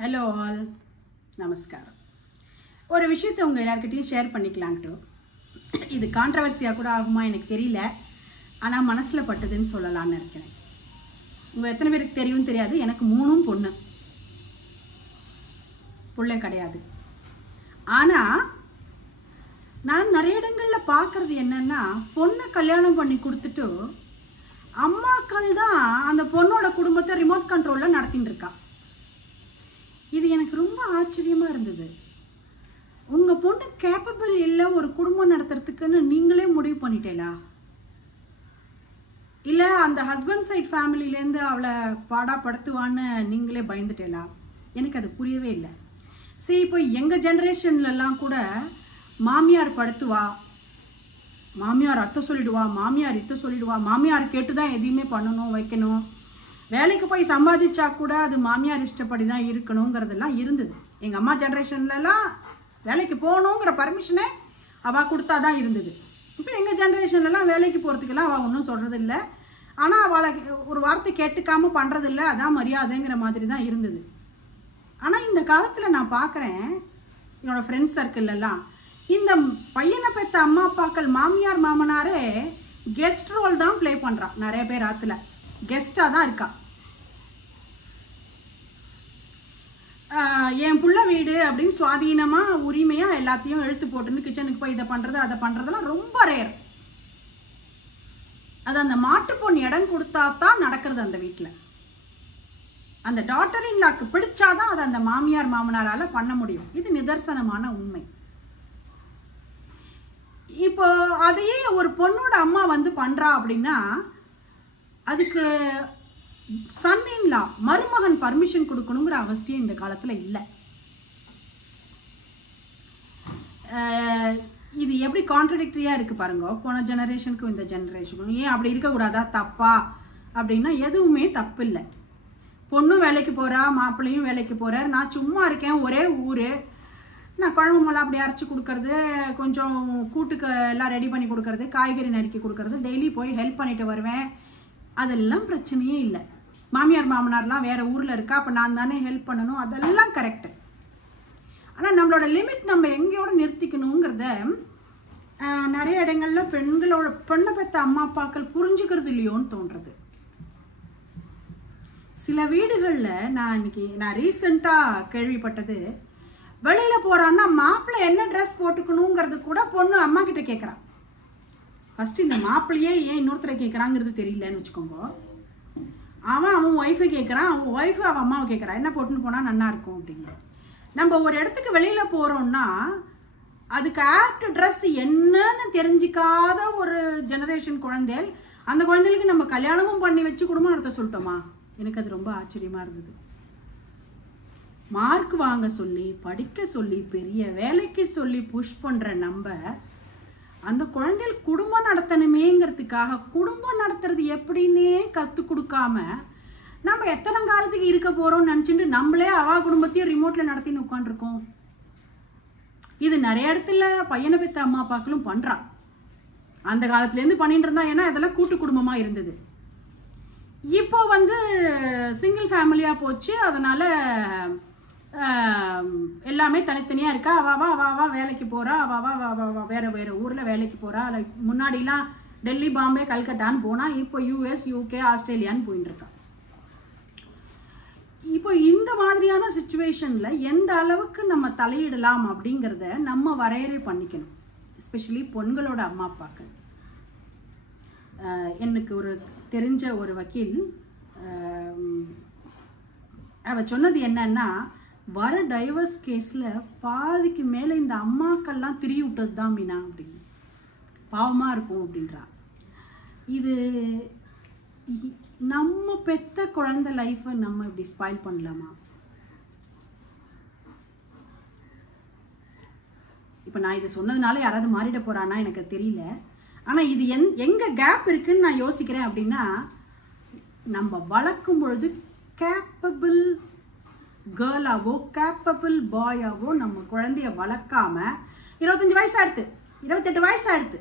Hello all, நமஸ்காரம். ஒரு விஷயத்தை உங்கள் எல்லாருக்கிட்டையும் ஷேர் பண்ணிக்கலான்ட்டு. இது கான்ட்ரவர்சியாக கூட ஆகுமா எனக்கு தெரியல, ஆனால் மனசில் பட்டதுன்னு சொல்லலான்னு இருக்கிறேன். உங்கள் எத்தனை பேருக்கு தெரியும் தெரியாது, எனக்கு 3 பொண்ணு, பிள்ளை கிடையாது. ஆனால் நான் நிறைய இடங்களில் பார்க்குறது என்னன்னா, பொண்ணை கல்யாணம் பண்ணி கொடுத்துட்டு அம்மாக்கள் தான் அந்த பொண்ணோட குடும்பத்தை ரிமோட் கண்ட்ரோலில் நடத்திட்டு இருக்கா. இது எனக்கு ரொம்ப ஆச்சரியமாக இருந்தது. உங்கள் பொண்ணு கேப்பபிள் இல்லை ஒரு குடும்பம் நடத்துறதுக்குன்னு நீங்களே முடிவு பண்ணிட்டேலா? இல்லை அந்த ஹஸ்பண்ட் சைட் ஃபேமிலியிலேருந்து அவளை பாடாப்படுத்துவான்னு நீங்களே பயந்துட்டேலா? எனக்கு அது புரியவே இல்லை. சரி, இப்போ எங்கள் ஜென்ரேஷன்லலாம் கூட மாமியார் படுத்துவா, மாமியார் அத்தை சொல்லிடுவா, மாமியார் இத்தை சொல்லிடுவா, மாமியார் கேட்டு தான் எதையுமே பண்ணணும் வைக்கணும், வேலைக்கு போய் சம்பாதிச்சா கூட அது மாமியார் இஷ்டப்படி தான் இருக்கணுங்கிறதெல்லாம் இருந்தது. எங்கள் அம்மா ஜென்ரேஷன்லலாம் வேலைக்கு போகணுங்கிற பர்மிஷனே அவள் கொடுத்தா தான் இருந்தது. இப்போ எங்கள் ஜென்ரேஷன்லலாம் வேலைக்கு போகிறதுக்கெல்லாம் அவள் ஒன்றும் சொல்கிறது இல்லை, ஆனால் அவளை ஒரு வார்த்தை கேட்டுக்காமல் பண்ணுறதில்ல, அதான் மரியாதைங்கிற மாதிரி தான் இருந்தது. ஆனால் இந்த காலத்தில் நான் பார்க்குறேன், என்னோடய ஃப்ரெண்ட்ஸ் சர்க்கிள்லாம் இந்த பையனை பெற்ற அம்மா அப்பாக்கள் மாமியார் மாமனாரே கெஸ்ட் ரோல் தான் ப்ளே பண்ணுறான். நிறைய பேர் ஆற்றுல கெஸ்டாக தான் இருக்கா. என் புள்ள வீடு அப்படின்னு சுவாதீனமாக உரிமையாக எல்லாத்தையும் எழுத்து போட்டுன்னு கிச்சனுக்கு போய் இதை பண்ணுறது அதை பண்ணுறதெல்லாம் ரொம்ப ரேர். அது அந்த மாட்டு பொண்ணு இடம் கொடுத்தா தான் நடக்கிறது அந்த வீட்டில். அந்த டாட்டர் இன் லாக்கு பிடிச்சாதான் அதை அந்த மாமியார் மாமனாரால் பண்ண முடியும். இது நிதர்சனமான உண்மை. இப்போ அதையே ஒரு பொண்ணோட அம்மா வந்து பண்றா அப்படின்னா அதுக்கு சன் இன் லா மருமகன் பர்மிஷன் கொடுக்கணுங்கிற அவசியம் இந்த காலத்துல இல்லை. இது எப்படி கான்ட்ரடிக்டரியா இருக்கு பாருங்க, போன ஜெனரேஷனுக்கும் இந்த ஜெனரேஷனுக்கும். ஏன் அப்படி இருக்கக்கூடாதா, தப்பா அப்படின்னா எதுவுமே தப்பு இல்லை. பொண்ணும் வேலைக்கு போறா, மாப்பிள்ளையும் வேலைக்கு போறார், நான் சும்மா இருக்கேன், ஒரே ஊரு, நான் குழம்பு மிளகா அப்படி அரைச்சி கொடுக்கறது, கொஞ்சம் கூட்டுக்கு எல்லாம் ரெடி பண்ணி கொடுக்கறது, காய்கறி நறுக்கி கொடுக்கறது, டெய்லி போய் ஹெல்ப் பண்ணிட்டு வருவேன், அதெல்லாம் பிரச்சனையே இல்லை. மாமியார் மாமனார்லாம் வேற ஊரில் இருக்கா, அப்போ நான் தானே ஹெல்ப் பண்ணணும், அதெல்லாம் கரெக்டு. ஆனால் நம்மளோட லிமிட் நம்ம எங்கேயோட நிறுத்திக்கணுங்கிறத நிறைய இடங்கள்ல பெண்ணை பெற்ற அம்மா அப்பாக்கள் புரிஞ்சுக்கிறது இல்லையோன்னு தோன்றது. சில வீடுகளில் நான் ரீசெண்டாக கேள்விப்பட்டது, வெளியில போறான்னா மாப்பிள்ளை என்ன ட்ரெஸ் போட்டுக்கணுங்கிறது கூட பொண்ணு அம்மா கிட்ட கேட்கறான். ஃபர்ஸ்ட் இந்த மாப்பிள்ளையே ஏன் இன்னொருத்தரை கேட்கறாங்கிறது தெரியலன்னு வச்சுக்கோங்க. அவன் ஒய்ஃபை கேட்கறான், அவன் ஒய்ஃபு அவன் அம்மாவை கேட்கறான், என்ன போட்டுன்னு போனா நல்லா இருக்கும் அப்படின்னு. நம்ம ஒரு இடத்துக்கு வெளியில போறோம்னா அதுக்கு ஆப்ட் ட்ரெஸ் என்னன்னு தெரிஞ்சிக்காத ஒரு ஜெனரேஷன் குழந்தைகள், அந்த குழந்தைகளுக்கு நம்ம கல்யாணமும் பண்ணி வச்சு குடும்பம் நடத்த சொல்லிட்டோமா? எனக்கு அது ரொம்ப ஆச்சரியமா இருந்தது. மார்க் வாங்க சொல்லி, படிக்க சொல்லி, பெரிய வேலைக்கு சொல்லி புஷ் பண்ற நம்ம அந்த குழந்தைகள் குடும்பம் நடத்தணுமேங்கிறதுக்காக குடும்பம் நடத்துறது எப்படின்னே கத்து கொடுக்காம நம்ம எத்தனை காலத்துக்கு இருக்க போறோம்னு நினைச்சுட்டு நம்மளே அவ குடும்பத்தையும் ரிமோட்ல நடத்தின்னு உட்காந்துருக்கோம். இது நிறைய இடத்துல பையனை பெற்ற அம்மா அப்பாக்களும் பண்றான். அந்த காலத்துல இருந்து பண்ணிட்டு இருந்தா, ஏன்னா இதெல்லாம் கூட்டு குடும்பமா இருந்தது. இப்போ சிங்கிள் ஃபேமிலியா போச்சு, அதனால எல்லாமே தனித்தனியா இருக்கா. அவாவா வேலைக்கு போறா, அவாவா வேற வேற ஊர்ல வேலைக்கு போறா. முன்னாடிலாம் டெல்லி, பாம்பே, கல்கட்டான்னு போனா, இப்போ யூஎஸ், யூகே, ஆஸ்திரேலியான்னு போயிட்டு இருக்கா. இப்போ இந்த மாதிரியான சிச்சுவேஷன்ல எந்த அளவுக்கு நம்ம தலையிடலாம் அப்படிங்கிறத நம்ம வரையறை பண்ணிக்கணும். எஸ்பெஷலி பெண்களோட அம்மா அப்பாக்கள். எனக்கு ஒரு தெரிஞ்ச ஒரு வக்கீல் அவ சொன்னது என்னன்னா, வர டைவர்ஸ் கேஸ்ல பாதிக்கு மேல இந்த அம்மாக்கள்லாம் திரி விட்டது தான் மீனா அப்படின்னு, பாவமா இருக்கும் அப்படின்றா. இது நம்ம பெத்த குழந்தை லைஃபை நம்ம இப்படி ஸ்பாயில் பண்ணலாமா? இப்ப நான் இதை சொன்னதுனால யாராவது மாறிட போறானா எனக்கு தெரியல. ஆனா இது எங்க கேப் இருக்குன்னு நான் யோசிக்கிறேன் அப்படின்னா, நம்ம வளர்க்கும் பொழுது கேப்பபிள் கேர்ளாவோ கேப்பபிள் பாயாவோ நம்ம குழந்தைய வளர்க்காம 25 வயசு ஆயிடுத்து, 28 வயசு ஆயிடுத்து,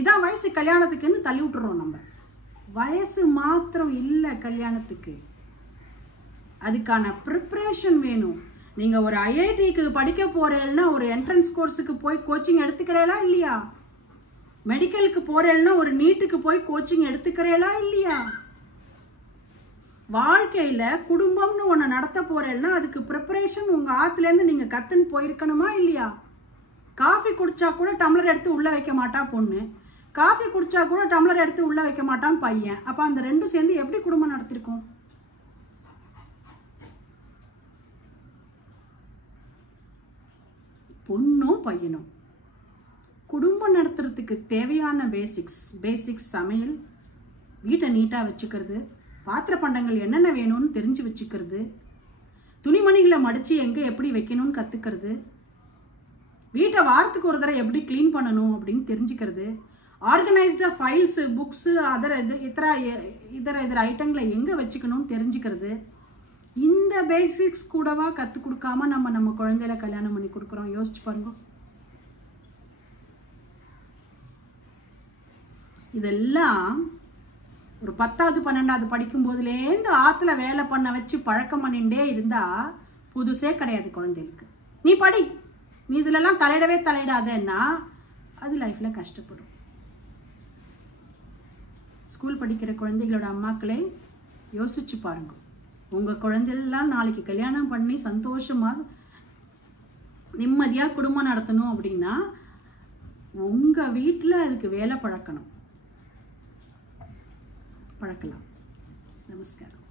இதான் வயசு கல்யாணத்துக்குன்னு தள்ளி விட்டுறோம். நம்ம வயசு மாத்திரம் இல்லை கல்யாணத்துக்கு, அதுக்கான ப்ரிப்ரேஷன் வேணும். நீங்க ஒரு ஐஐடிக்கு படிக்க போறேன்னா ஒரு என்ட்ரன்ஸ் கோர்ஸுக்கு போய் கோச்சிங் எடுத்துக்கிறீங்களா இல்லையா? மெடிக்கலுக்கு போறேன்னா ஒரு நீட்டுக்கு போய் கோச்சிங் எடுத்துக்கிறீங்களா இல்லையா? வாழ்க்கையில குடும்பம்னு ஒண்ணு நடத்த போறேன்னா அதுக்கு ப்ரிப்பரேஷன் உங்க ஆத்துல இருந்து நீங்க கத்துன்னு போயிருக்கணுமா இல்லையா? காஃபி குடிச்சா கூட டம்ளர் எடுத்து உள்ள வைக்க மாட்டா பொண்ணு, காஃபி குடிச்சா கூட டம்ளர் எடுத்து உள்ள வைக்க மாட்டான் பையன். அப்ப அந்த ரெண்டும் சேர்ந்து எப்படி குடும்பம் நடத்திருக்கோம்? பொண்ணும் பையனும் குடும்பம் நடத்துறதுக்கு தேவையான பேசிக்ஸ் சமையல், வீட்டை நீட்டா வச்சுக்கிறது, பாத்திர பண்டங்கள் என்னென்ன வேணும்னு தெரிஞ்சு வச்சுக்கிறது, துணிமணிகளை மடிச்சு எங்க எப்படி வைக்கணும்னு கத்துக்கிறது, வீட்டை வாரத்துக்கு ஒரு தடவை எப்படி கிளீன் பண்ணணும் அப்படின்னு தெரிஞ்சுக்கிறது, ஆர்கனைஸ்டா ஃபைல்ஸ் புக்ஸ் இதர ஐட்டங்களை எங்க வச்சுக்கணும்னு தெரிஞ்சுக்கிறது. இந்த பேசிக்ஸ் கூடவா கத்து கொடுக்காம நம்ம குழந்தையில கல்யாணம் பண்ணி கொடுக்குறோம்? யோசிச்சு பாருங்க. இதெல்லாம் ஒரு 10வது 12வது படிக்கும் போதுலேருந்து ஆத்துல வேலை பண்ண வச்சு பழக்கம் பண்ணிட்டே இருந்தா புதுசே கிடையாது குழந்தைகளுக்கு. நீ படி, நீ இதுலலாம் தலையிடாதேன்னா அது லைஃப்ல கஷ்டப்படும். ஸ்கூல் படிக்கிற குழந்தைகளோட அம்மாக்களே யோசிச்சு பாருங்க. உங்க குழந்தைலாம் நாளைக்கு கல்யாணம் பண்ணி சந்தோஷமா நிம்மதியா குடும்பம் நடத்தணும் அப்படின்னா உங்க வீட்டுல அதுக்கு வேலை பழக்கலாம். நமஸ்காரம்.